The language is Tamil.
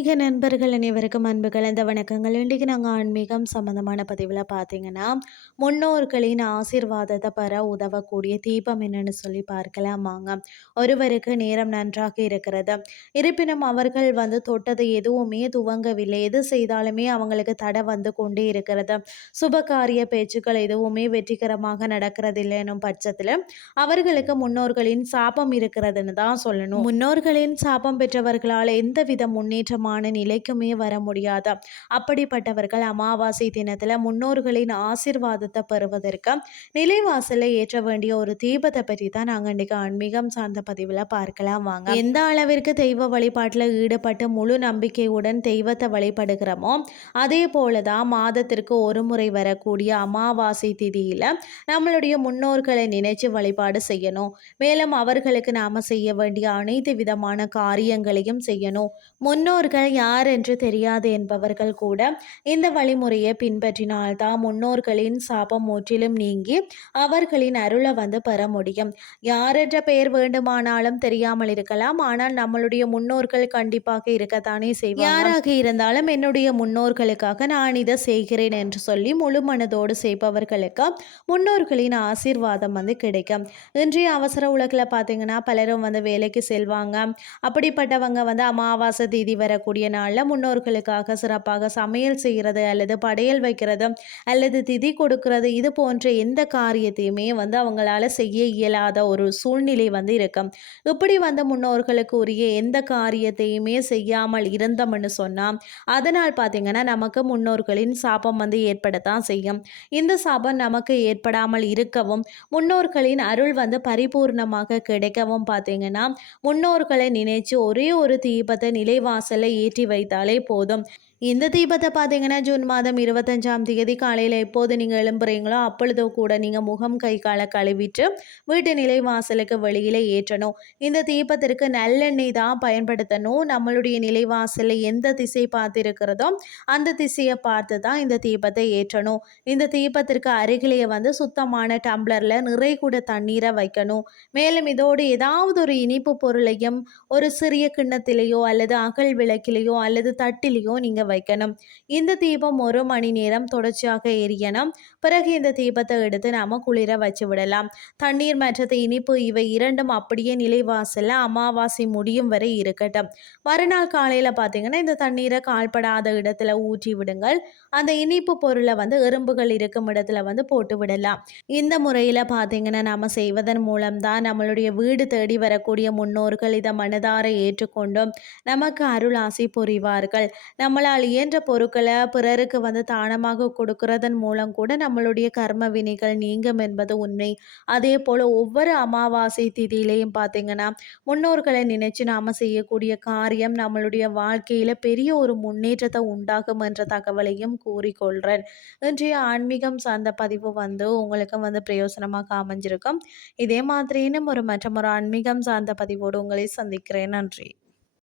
ஆன்மீக நண்பர்கள் அனைவருக்கும் அன்பு கலந்த வணக்கங்கள். இன்றைக்கு நாங்கள் ஆன்மீகம் சம்பந்தமான பதிவில் பார்த்தீங்கன்னா, முன்னோர்களின் ஆசீர்வாதத்தை பெற உதவக்கூடிய தீபம் என்னன்னு சொல்லி பார்க்கலாம் வாங்க. ஒருவருக்கு நேரம் நன்றாக இருக்கிறது, இருப்பினும் அவர்கள் தொட்டது எதுவுமே துவங்கவில்லை, எது செய்தாலுமே அவங்களுக்கு தடை வந்து கொண்டே இருக்கிறது, சுபகாரிய பேச்சுக்கள் எதுவுமே வெற்றிகரமாக நடக்கிறதில்லை எனும் பட்சத்தில் அவர்களுக்கு முன்னோர்களின் சாபம் இருக்கிறதுன்னு தான் சொல்லணும். முன்னோர்களின் சாபம் பெற்றவர்களால் எந்தவித முன்னேற்றமான நிலைக்குமே வர முடியாது. அப்படிப்பட்டவர்கள் அமாவாசை தினத்துல முன்னோர்களின் ஆசிர்வாதத்தை பெறுவதற்கு நிலைவாசலை ஏற்ற வேண்டிய ஒரு தீபத்தை பற்றி தான் நாங்கள் இன்னைக்கு ஆன்மீகம் சார்ந்த பதிவில் பார்க்கலாம் வாங்க. எந்த அளவிற்கு தெய்வ வழிபாட்டில் ஈடுபட்டு முழு நம்பிக்கையுடன் தெய்வத்தை வழிபடுகிறோமோ அதே போலதான் மாதத்திற்கு ஒரு முறை வரக்கூடிய அமாவாசை திதியில நம்மளுடைய முன்னோர்களை நினைச்சு வழிபாடு செய்யணும். மேலும் அவர்களுக்கு நாம செய்ய வேண்டிய அனைத்து விதமான காரியங்களையும் செய்யணும். முன்னோர்கள் யார் என்று தெரியாது என்பவர்கள் கூட இந்த வழிமுறையை பின்பற்றினால்தான் முன்னோர்களின் சாபம் முற்றிலும் நீங்கி அவர்களின் அருளை பெற முடியும். யார் என்ற பெயர் வேண்டுமானாலும் தெரியாமல் இருக்கலாம், ஆனால் நம்மளுடைய முன்னோர்கள் கண்டிப்பாக இருக்கத்தானே செய்வாங்க. யாராக இருந்தாலும் என்னுடைய முன்னோர்களுக்காக நான் இதை செய்கிறேன் என்று சொல்லி முழு மனதோடு செய்பவர்களுக்கு முன்னோர்களின் ஆசீர்வாதம் கிடைக்கும். இன்றைய அவசர உலகில் பார்த்தீங்கன்னா பலரும் வேலைக்கு செல்வாங்க. அப்படிப்பட்டவங்க அமாவாசை தேதி வரக்கூடிய நாளில் முன்னோர்களுக்காக சிறப்பாக சமையல் செய்கிறது அல்லது படையல் வைக்கிறது அல்லது திதி கொடுக்கிறது, இது போன்ற எந்த காரியத்தையுமே அவங்களால செய்ய இயலாத ஒரு சூழ்நிலை இருக்கும். இப்படி முன்னோர்களுக்கு உரிய எந்த காரியத்தையுமே செய்யாமல் இருந்தோம்னு சொன்னால் அதனால் பார்த்தீங்கன்னா நமக்கு முன்னோர்களின் சாபம் ஏற்படத்தான் செய்யும். இந்த சாபம் நமக்கு ஏற்படாமல் இருக்கவும் முன்னோர்களின் அருள் பரிபூர்ணமாக கிடைக்கவும் பார்த்தீங்கன்னா முன்னோர்களை நினைச்சு ஒரே ஒரு தீபத்தை நிலைவாசலை ஏற்றி வைத்தாலே போதும். இந்த தீபத்தை பார்த்தீங்கன்னா ஜூன் மாதம் 25ஆம் தேதி காலையில் எப்போது நீங்கள் எழும்புறீங்களோ அப்பொழுது கூட நீங்கள் முகம் கை காலை கழுவிட்டு வீட்டு நிலைவாசலுக்கு வெளியில் ஏற்றணும். இந்த தீபத்திற்கு நல்லெண்ணெய் தான் பயன்படுத்தணும். நம்மளுடைய நிலைவாசலை எந்த திசை பார்த்து இருக்கிறதோ அந்த திசையை பார்த்து தான் இந்த தீபத்தை ஏற்றணும். இந்த தீபத்திற்கு அருகிலேயே சுத்தமான டம்ளரில் நிறை கூட தண்ணீரை வைக்கணும். மேலும் இதோடு ஏதாவது ஒரு இனிப்பு பொருளையும் ஒரு சிறிய கிண்ணத்திலேயோ அல்லது அகல் விளக்கிலேயோ அல்லது தட்டிலேயோ நீங்கள் வைக்கணும். இந்த தீபம் 1 மணி நேரம் தொடர்ச்சியாக எரியணும். பிறகு இந்த தீபத்தை எடுத்து நாம குளிர வச்சு விடலாம். தண்ணீர் மற்றது இனிப்பு இவை இரண்டும் அப்படியே நிலைவாசல்ல அமாவாசை முடியும் வரை இருக்கட்டும். மறுநாள் காலையில பார்த்தீங்கன்னா இந்த தண்ணீரை கால்படாத இடத்துல ஊற்றி விடுங்கள். அந்த இனிப்பு பொருளை எறும்புகள் இருக்கும் இடத்துல போட்டு விடலாம். இந்த முறையில் பார்த்தீங்கன்னா நாம செய்வதன் மூலம்தான் நம்மளுடைய வீடு தேடி வரக்கூடிய முன்னோர்கள் இதை மனதார ஏற்றுக்கொண்டும் நமக்கு அருளாசி புரிவார்கள். நம்மளால் இயன்ற பொருட்களை பிறருக்கு தானமாக கொடுக்கறதன் மூலம் கூட நம்மளுடைய கர்ம வினைகள் நீங்கும் என்பது உண்மை. அதே போல் ஒவ்வொரு அமாவாசை திதியிலையும் பார்த்தீங்கன்னா முன்னோர்களை நினைச்சு நாம செய்யக்கூடிய காரியம் நம்மளுடைய வாழ்க்கையில பெரிய ஒரு முன்னேற்றத்தை உண்டாகும் என்ற தகவலையும் கூறிக்கொள்கிறேன். இன்றைய ஆன்மீகம் சார்ந்த பதிவு உங்களுக்கு பிரயோசனமாக அமைஞ்சிருக்கும். இதே மாதிரி இன்னும் மற்றொரு ஆன்மீகம் சார்ந்த பதிவோடு உங்களை சந்திக்கிறேன். நன்றி.